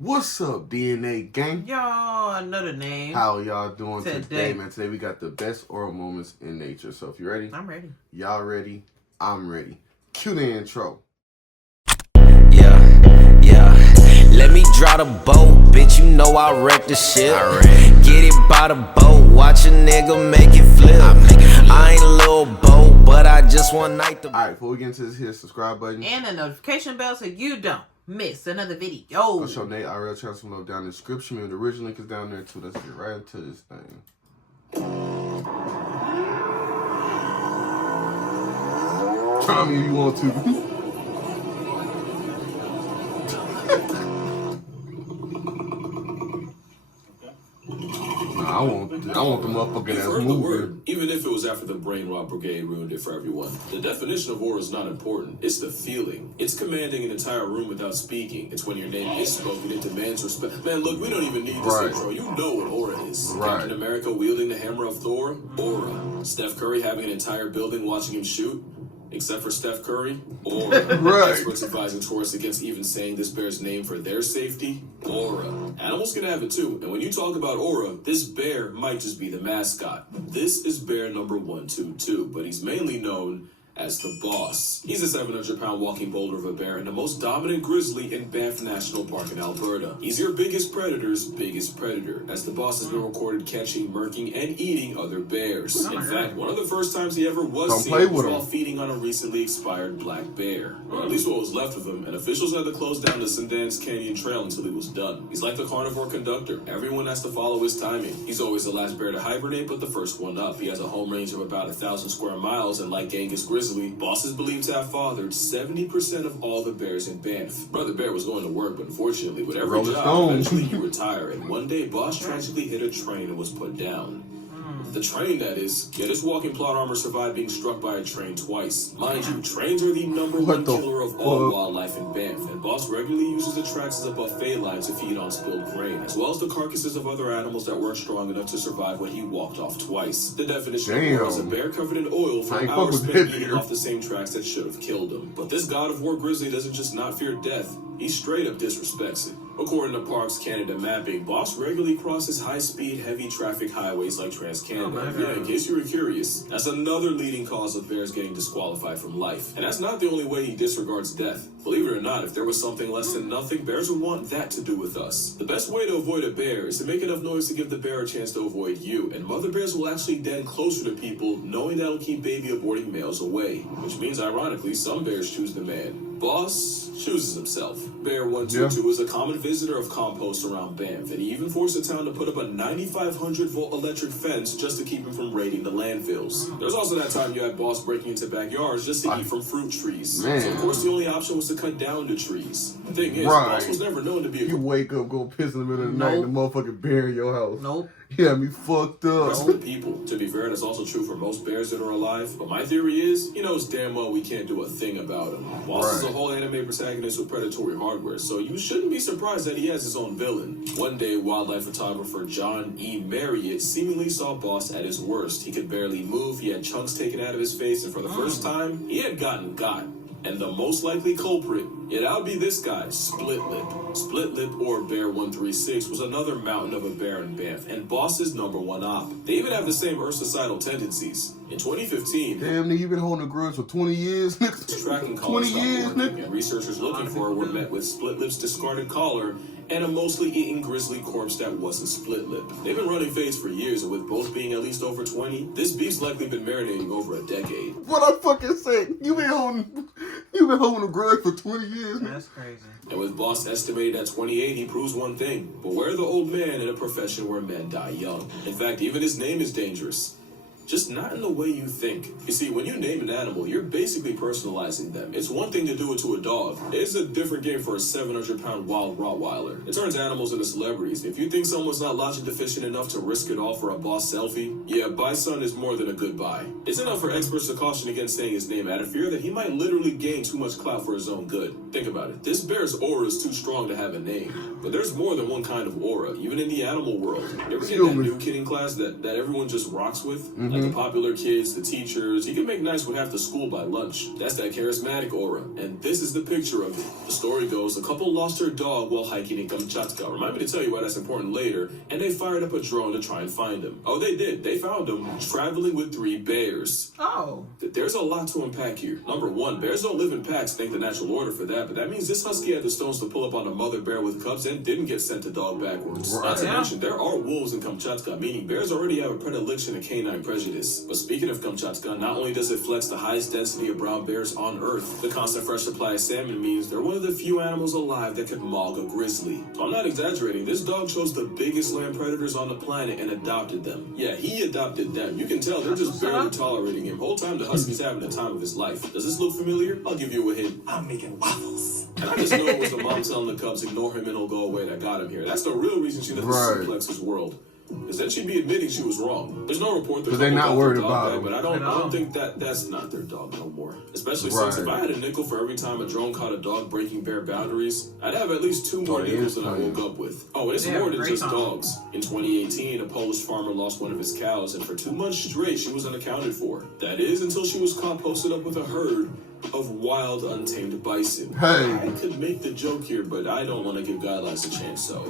What's up, DNA gang? Y'all, another name. How y'all doing today, man? Today we got the best oral moments in nature. So if you're ready, I'm ready. Y'all ready? I'm ready. Cue the intro. Yeah. Let me draw the boat, bitch. You know I wreck the shit. Get it by the boat, watch a nigga make it flip. I ain't a little boat, but I just want night to. Alright, before we get into this, hit the subscribe button And the notification bell so you don't miss another video. Go show Nate IRL channel some love down in the description. And the original link is down there too. Let's get right into this thing. Try me if you want to. I want the motherfucker that's moving. Even if it was after the brain rot brigade ruined it for everyone. The definition of aura is not important. It's the feeling. It's commanding an entire room without speaking. It's when your name is spoken. It demands respect. Man, look, we don't even need this intro. You know what aura is. Captain America wielding the hammer of Thor. Aura. Steph Curry having an entire building watching him shoot. Except for Steph Curry, aura. Experts advising tourists against even saying this bear's name for their safety, aura. Animals can have it too, and when you talk about aura, this bear might just be the mascot. This is bear number 122, but he's mainly known as the boss. He's a 700-pound walking boulder of a bear and the most dominant grizzly in Banff National Park in Alberta. He's your biggest predator's biggest predator, as the boss has been recorded catching, murking, and eating other bears. In fact, one of the first times he ever was seen was while feeding on a recently expired black bear. Or at least what was left of him, and officials had to close down the Sundance Canyon Trail until he was done. He's like the carnivore conductor. Everyone has to follow his timing. He's always the last bear to hibernate, but the first one up. He has a home range of about 1,000 square miles, and like Genghis Grizzly, Boss is believed to have fathered 70% of all the bears in Banff. Brother Bear was going to work, but unfortunately, with every job, eventually he retired, and one day, Boss tragically hit a train and was put down. The train, that is. Yeah, this walking plot armor survived being struck by a train twice. Mind you, trains are the #1 killer of all wildlife in Banff, and Boss regularly uses the tracks as a buffet line to feed on spilled grain, as well as the carcasses of other animals that weren't strong enough to survive when he walked off twice. The definition of war is a bear covered in oil for hours spent eating off the same tracks that should have killed him. But this god of war grizzly doesn't just not fear death, he straight up disrespects it. According to Parks Canada mapping, Boss regularly crosses high-speed, heavy-traffic highways like Trans-Canada. Yeah, in case you were curious, that's another leading cause of bears getting disqualified from life. And that's not the only way he disregards death. Believe it or not, if there was something less than nothing, bears would want that to do with us. The best way to avoid a bear is to make enough noise to give the bear a chance to avoid you, and mother bears will actually den closer to people, knowing that'll keep baby aborting males away. Which means, ironically, some bears choose the man. Boss chooses himself. Bear 122 is a common visitor of compost around Banff, and he even forced the town to put up a 9,500-volt electric fence just to keep him from raiding the landfills. There's also that time you had Boss breaking into backyards just to eat from fruit trees. So of course the only option was to cut down the trees. The thing is, Boss was never known to be a... You wake up, go piss in the middle of the night, and the motherfucking bear in your house. Nope. Yeah, me fucked up. That's for the people. To be fair, that's also true for most bears that are alive. But my theory is, he knows damn well we can't do a thing about him. Boss is a whole anime protagonist with predatory hardware, so you shouldn't be surprised that he has his own villain. One day, wildlife photographer John E. Marriott seemingly saw Boss at his worst. He could barely move, he had chunks taken out of his face, and for the first time, he had gotten got. And the most likely culprit, yeah, that would be this guy, Split Lip. Split Lip, or Bear 136, was another mountain of a bear in Banff, and Boss's #1 op. They even have the same societal tendencies. In 2015... Damn, nigga, you been holding a grudge for 20 years, nigga. Tracking collars stopped working, and researchers looking for her were met with Split Lip's discarded collar and a mostly eaten grizzly corpse that wasn't Split Lip. They've been running fades for years, and with both being at least over 20, this beef's likely been marinating over a decade. What I fucking say? You been holding a grudge for 20 years, man. That's crazy. And with Boss estimated at 28, he proves one thing. Beware the old man in a profession where men die young. In fact, even his name is dangerous. Just not in the way you think. You see, when you name an animal, you're basically personalizing them. It's one thing to do it to a dog. It's a different game for a 700-pound wild Rottweiler. It turns animals into celebrities. If you think someone's not logic deficient enough to risk it all for a Boss selfie, yeah, bye son is more than a goodbye. It's enough for experts to caution against saying his name out of fear that he might literally gain too much clout for his own good. Think about it. This bear's aura is too strong to have a name. But there's more than one kind of aura, even in the animal world. You ever get that new kid in class that everyone just rocks with? Like Like the popular kids, the teachers, he can make nice with half the school by lunch. That's that charismatic aura. And this is the picture of it. The story goes, a couple lost their dog while hiking in Kamchatka. Remind me to tell you why that's important later. And they fired up a drone to try and find him. Oh, they did. They found him traveling with 3 bears. Oh. There's a lot to unpack here. Number one, bears don't live in packs, thank the natural order for that, but that means this husky had the stones to pull up on a mother bear with cubs and didn't get sent to dog backwards. Right. Not to mention, there are wolves in Kamchatka, meaning bears already have a predilection to canine prejudice. But speaking of Kamchatka, not only does it flex the highest density of brown bears on Earth, the constant fresh supply of salmon means they're one of the few animals alive that could maul a grizzly. So I'm not exaggerating, this dog chose the biggest land predators on the planet and adopted them. Yeah, he adopted them. You can tell they're just barely tolerating him. Whole time the husky's having the time of his life. Does this look familiar? I'll give you a hint. I'm making waffles. And I just know it was the mom telling the cubs ignore him and he'll go away that got him here. That's the real reason she doesn't suplex his world. Because then she'd be admitting she was wrong. There's no report that they're not worried about it. him. But I don't think that's not their dog no more. Especially since if I had a nickel for every time a drone caught a dog breaking bear boundaries, I'd have at least 2 more nickels than I woke up with. Oh, and it's more than just dogs. In 2018, a Polish farmer lost one of his cows, and for 2 months straight, she was unaccounted for. That is, until she was caught posted up with a herd of wild, untamed bison. Hey. I could make the joke here, but I don't want to give guidelines a chance, so...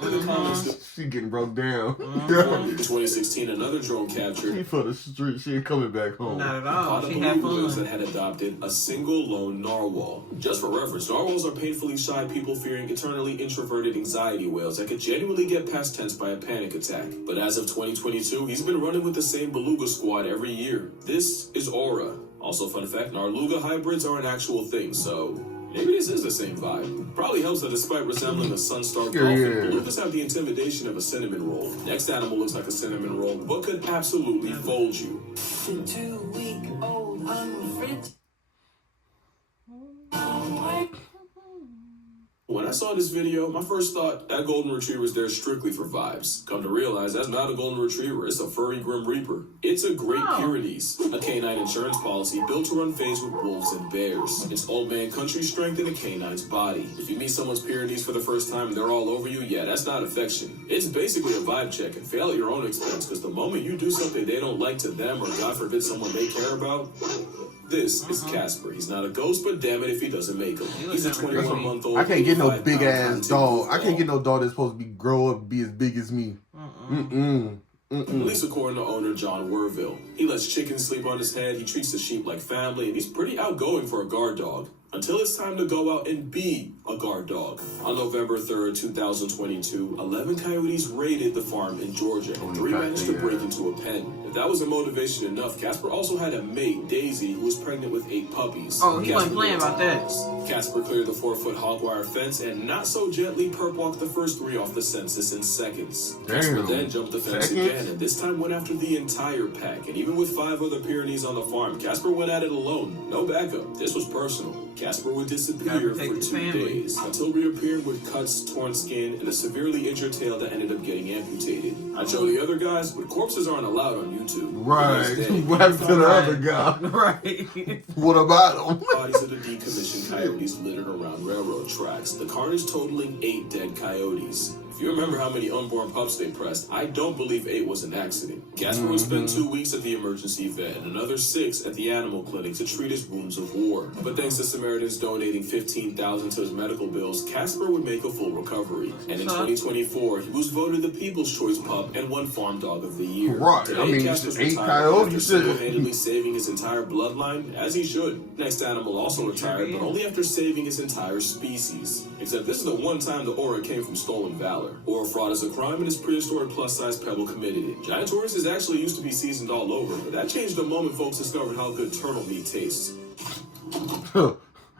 In the comments, she getting broke down. in 2016, another drone captured She for the street. She ain't coming back home. Not at all. caught a She had beluga fun. that had adopted a single lone narwhal. Just for reference, narwhals are painfully shy, people-fearing, eternally introverted anxiety whales that could genuinely get past tense by a panic attack. But as of 2022, he's been running with the same beluga squad every year. This is Aura. Also, fun fact, Narluga hybrids are an actual thing, so... maybe this is the same vibe. Probably helps that despite resembling a sun-star dolphin, belugas have the intimidation of a cinnamon roll. Next animal looks like a cinnamon roll, but could absolutely fold you. 2-week-old unfriended. When I saw this video, my first thought, that golden retriever's there strictly for vibes. Come to realize, that's not a golden retriever, it's a furry Grim Reaper. It's a Great Pyrenees, a canine insurance policy built to run phase with wolves and bears. It's old man country strength in a canine's body. If you meet someone's Pyrenees for the first time and they're all over you, yeah, that's not affection. It's basically a vibe check and fail at your own expense, because the moment you do something they don't like to them, or God forbid someone they care about, this is Casper. He's not a ghost, but damn it if he doesn't make him. He's a 21-month-old. I can't get no big ass dog. I can't get no dog that's supposed to be grow up, be as big as me. At least according to owner John Werville. He lets chickens sleep on his head, he treats the sheep like family, and he's pretty outgoing for a guard dog. Until it's time to go out and be a guard dog. On November 3rd, 2022, 11 coyotes raided the farm in Georgia, and 3 managed to break into a pen. If that wasn't motivation enough, Casper also had a mate, Daisy, who was pregnant with 8 puppies. Oh, he wasn't playing about that. Casper cleared the 4-foot hog wire fence and not so gently perp walked the first 3 off the census in seconds. Casper then jumped the fence again, and this time went after the entire pack. And even with 5 other Pyrenees on the farm, Casper went at it alone. No backup. This was personal. Casper would disappear for 2 days, until reappearing with cuts, torn skin, and a severely injured tail that ended up getting amputated. I showed the other guys, but corpses aren't allowed on YouTube. Right. What happened to the other guy? Right. What about him? Bodies of the decommissioned coyotes littered around railroad tracks, the carnage totaling 8 dead coyotes. If you remember how many unborn pups they pressed, I don't believe 8 was an accident. Casper would spend 2 weeks at the emergency vet and another 6 at the animal clinic to treat his wounds of war. But thanks to Samaritans donating $15,000 to his medical bills, Casper would make a full recovery. And in 2024, he was voted the People's Choice Pup and won Farm Dog of the Year. Right. Today, I mean, Casper's 8 retired coyotes. after single-handedly saving his entire bloodline, as he should. Next animal also retired, but only after saving his entire species. Except this is the one time the aura came from stolen valor. Aura fraud is a crime, and his prehistoric plus-size pebble committed it. Giant tortoises actually used to be seasoned all over, but that changed the moment folks discovered how good turtle meat tastes.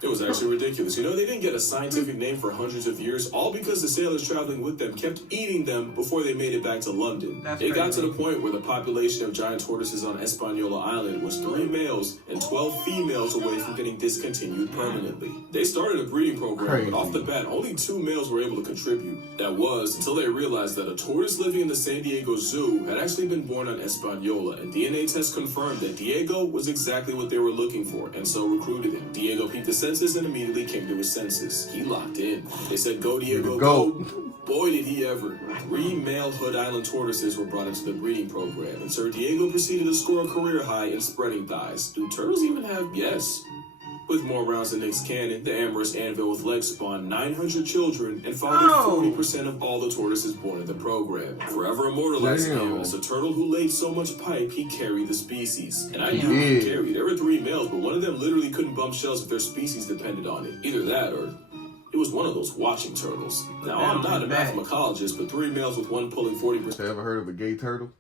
It was actually ridiculous. You know, they didn't get a scientific name for hundreds of years, all because the sailors traveling with them kept eating them before they made it back to London. It got to the point where the population of giant tortoises on Hispaniola Island was 3 males and 12 females away from getting discontinued permanently. They started a breeding program, but off the bat, only 2 males were able to contribute. That was until they realized that a tortoise living in the San Diego Zoo had actually been born on Hispaniola, and DNA tests confirmed that Diego was exactly what they were looking for, and so recruited him. Diego peeped the consensus and immediately came to his senses. He locked in. They said, "Go, Diego, Go." go." Boy, did he ever. 3 male Hood Island tortoises were brought into the breeding program, and Sir Diego proceeded to score a career high in spreading thighs. Do turtles even have? Yes. With more rounds than Nick's cannon, the amorous anvil with legs spawned 900 children and fathered 40% of all the tortoises born in the program. Forever immortalizing him as a turtle who laid so much pipe he carried the species. And I knew he carried. There were 3 males, but one of them literally couldn't bump shells if their species depended on it. Either that or it was one of those watching turtles. Now, I'm not a mathemacologist, but 3 males with one pulling 40%. Ever heard of a gay turtle?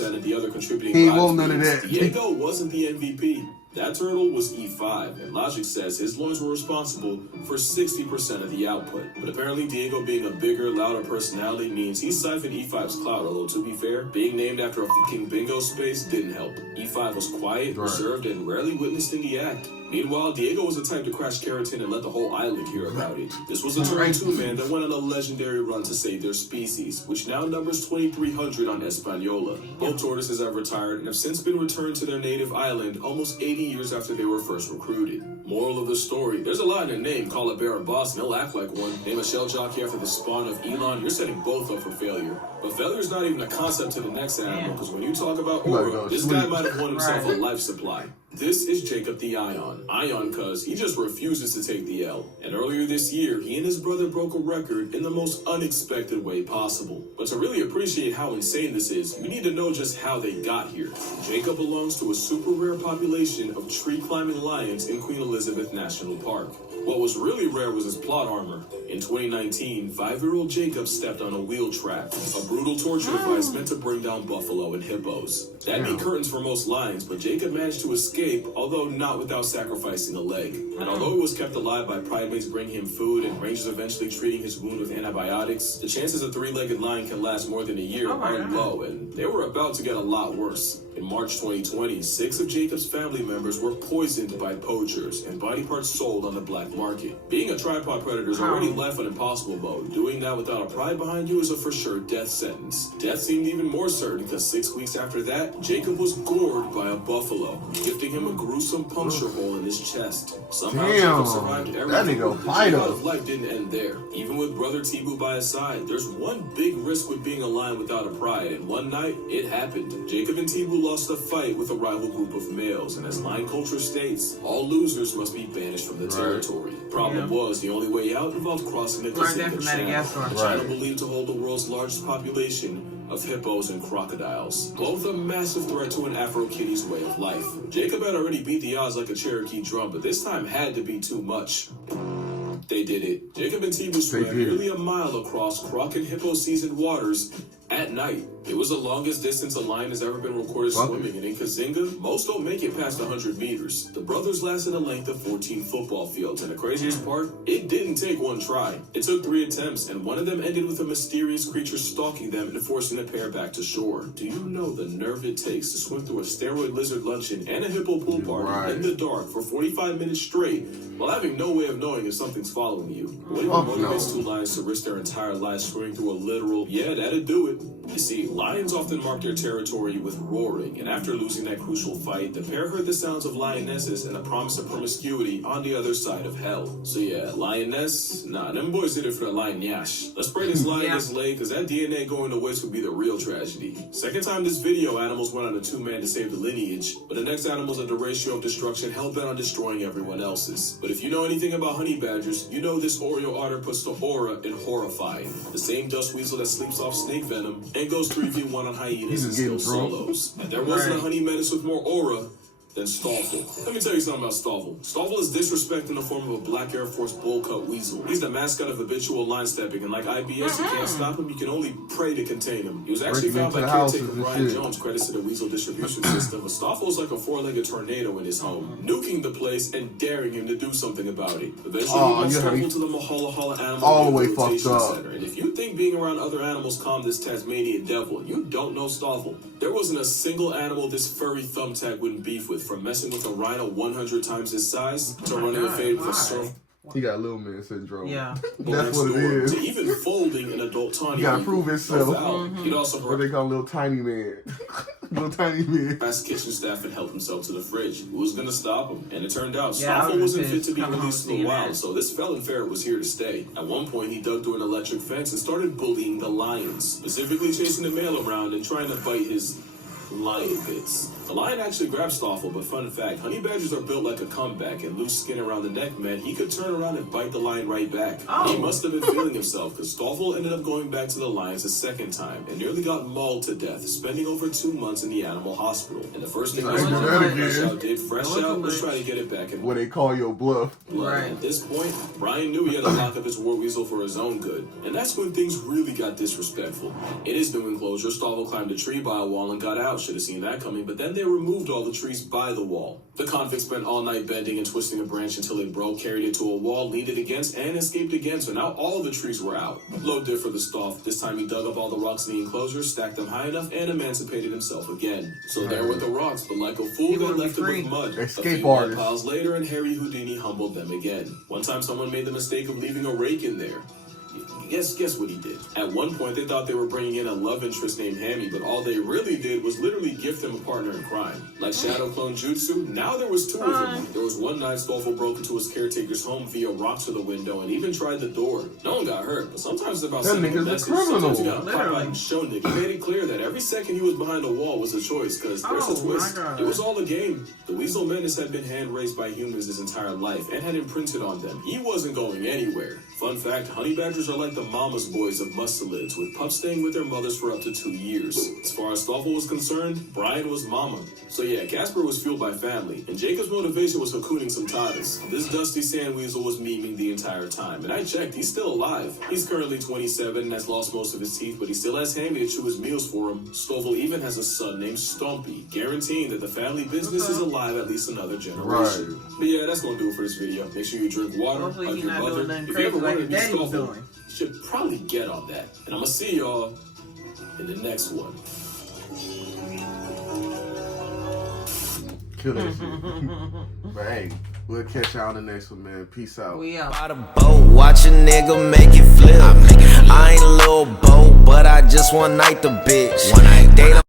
And the other contributing He ain't want none of that. Diego wasn't the MVP. That turtle was E5, and logic says his loins were responsible for 60% of the output. But apparently Diego being a bigger, louder personality means he siphoned E5's clout, although to be fair, being named after a fucking bingo space didn't help. E5 was quiet, reserved, and rarely witnessed in the act. Meanwhile, Diego was the type to crash keratin and let the whole island hear about it. This was a Turtle 2 man that went on a legendary run to save their species, which now numbers 2,300 on Española. Both tortoises have retired and have since been returned to their native island almost 80 years after they were first recruited. Moral of the story, there's a lot in their name. Call a bear a boss and he'll act like one. Name a shell jockey after the spawn of Elon, you're setting both up for failure. But failure is not even a concept to the next animal, because when you talk about aura, this guy might have won himself a life supply. This is Jacob the Ion. Ion cuz he just refuses to take the L. And earlier this year, he and his brother broke a record in the most unexpected way possible. But to really appreciate how insane this is, you need to know just how they got here. Jacob belongs to a super rare population of tree-climbing lions in Queen Elizabeth National Park. What was really rare was his plot armor. In 2019, 5-year-old Jacob stepped on a wheel trap, a brutal torture device meant to bring down buffalo and hippos. That'd be curtains for most lions, but Jacob managed to escape, although not without sacrificing a leg. And although he was kept alive by primates bringing him food and rangers eventually treating his wound with antibiotics, the chances a 3-legged lion can last more than a year are low, and they were about to get a lot worse. In March 2020, 6 of Jacob's family members were poisoned by poachers and body parts sold on the black market. Being a tripod predator is already life on impossible mode. Doing that without a pride behind you is a for sure death sentence. Death seemed even more certain because 6 weeks after that, Jacob was gored by a buffalo, gifting him a gruesome puncture hole in his chest. Somehow Jacob survived everything. That nigga but the journey of life didn't end there. Even with brother Tibu by his side, there's one big risk with being a lion without a pride, and one night, it happened. Jacob and Tibu lost a fight with a rival group of males, and as lion culture states, all losers must be banished from the territory. Problem was, the only way out involved crossing the Pacific Channel. China believed to hold the world's largest population of hippos and crocodiles, both a massive threat to an Afro-Kitty's way of life. Jacob had already beat the odds like a Cherokee drum, but this time had to be too much. They did it. Jacob and Tibu swam nearly a mile across croc and hippo seasoned waters at night. It was the longest distance a lion has ever been recorded swimming, and in Kazinga, most don't make it past 100 meters. The brothers lasted a length of 14 football fields, and the craziest part, it didn't take one try. It took 3 attempts, and one of them ended with a mysterious creature stalking them and forcing the pair back to shore. Do you know the nerve it takes to swim through a steroid lizard luncheon and a hippo pool party in the dark for 45 minutes straight while having no way of knowing if something's following you? What motivates 2 lions to risk their entire lives swimming through a literal, that'd do it. You see, lions often mark their territory with roaring, and after losing that crucial fight, the pair heard the sounds of lionesses and the promise of promiscuity on the other side of hell. So yeah, lioness? Nah, them boys did it for the lion yash. Let's spray this lioness leg, because that DNA going to waste would be the real tragedy. Second time this video, animals went on a 2-man to save the lineage, but the next animal's at the ratio of destruction hell-bent on destroying everyone else's. But if you know anything about honey badgers, you know this Oreo otter puts the aura in horrifying. The same dust weasel that sleeps off snake venom and goes 3v1 on hyenas and still solos. And there wasn't a honey menace with more aura than Stoffel. Let me tell you something about Stoffel. Stoffel is disrespect in the form of a black Air Force bowl cut weasel. He's the mascot of habitual line stepping, and like IBS, you can't stop him, you can only pray to contain him. He was actually found by caretaker Brian Jones, credits to the weasel distribution system, but Stoffel is like a 4-legged tornado in his home, nuking the place and daring him to do something about it. Eventually, he went Stoffel to the Mahala Animal Rehabilitation Center, and if you think being around other animals calmed this Tasmanian devil, you don't know Stoffel. There wasn't a single animal this furry thumbtack wouldn't beef with, from messing with a rhino 100 times his size to running a fade with a surf. He got little man syndrome. Yeah. That's what it is. To even folding an adult tawny. He gotta prove himself. He'd also what they call little tiny man. Little tiny man. Asked kitchen staff and helped himself to the fridge. Who was gonna stop him? And it turned out Yeah, I Stoffel was wasn't fit to be coming home released in the seeing wild, that. so this felon ferret was here to stay. At one point, he dug through an electric fence and started bullying the lions, specifically chasing the male around and trying to bite his lion bits. The lion actually grabbed Stoffel, but fun fact, honey badgers are built like a comeback, and loose skin around the neck meant he could turn around and bite the lion right back. Oh. He must have been feeling himself, because Stoffel ended up going back to the lions a second time and nearly got mauled to death, spending over 2 months in the animal hospital. And the first thing Nice. Fresh That Out did Fresh That Out wasn't was much. try to get it back in What they call your bluff. blood. Right. At this point, Brian knew he had to lock up his war weasel for his own good, and that's when things really got disrespectful. In his new enclosure, Stoffel climbed a tree by a wall and got out. Should have seen that coming, but then they removed all the trees by the wall. The convict spent all night bending and twisting a branch until it broke, carried it to a wall, leaned it against, and escaped again, so now all the trees were out. Low did for the Stoff. This time he dug up all the rocks in the enclosure, stacked them high enough, and emancipated himself again. So there went the rocks, but like a fool, He they wanna be left it free. with mud. Escape a few mud artist. piles later, and Harry Houdini humbled them again. One time someone made the mistake of leaving a rake in there. Guess what he did? At one point, they thought they were bringing in a love interest named Hammy, but all they really did was literally gift him a partner in crime. Like Shadow Clone Jutsu, now there was two of them. There was one night Stoffel broke into his caretaker's home via rocks to the window and even tried the door. No one got hurt, but sometimes it's about That sending a nigga's a message. criminal. Sometimes you gotta pop out Literally. and show nigga. He made it clear that every second he was behind a wall was a choice, because there's Oh, a twist. my God. It was all a game. The Weasel Menace had been hand-raised by humans his entire life and had imprinted on them. He wasn't going anywhere. Fun fact, honey badgers are like the mama's boys of mustelids, with pups staying with their mothers for up to 2 years. As far as Stoffel was concerned, Brian was mama. So yeah, Casper was fueled by family, and Jacob's motivation was cocooning some tatas. This dusty sand weasel was memeing the entire time, and I checked, he's still alive. He's currently 27 and has lost most of his teeth, but he still has Hammy to chew his meals for him. Stoffel even has a son named Stompy, guaranteeing that the family business is alive at least another generation. Right. But yeah, that's gonna do it for this video. Make sure you drink water, Hopefully hug he's your not mother. doing nothing If you crazy ever like wanted his to be daddy was Stoffel, doing. you should probably get on that. And I'm gonna see y'all in the next one. Kill that shit. But hey, we'll catch y'all in the next one, man. Peace out. We out. By the boat, watch a nigga make it flip. I ain't a little boat, but I just one night the bitch. One night.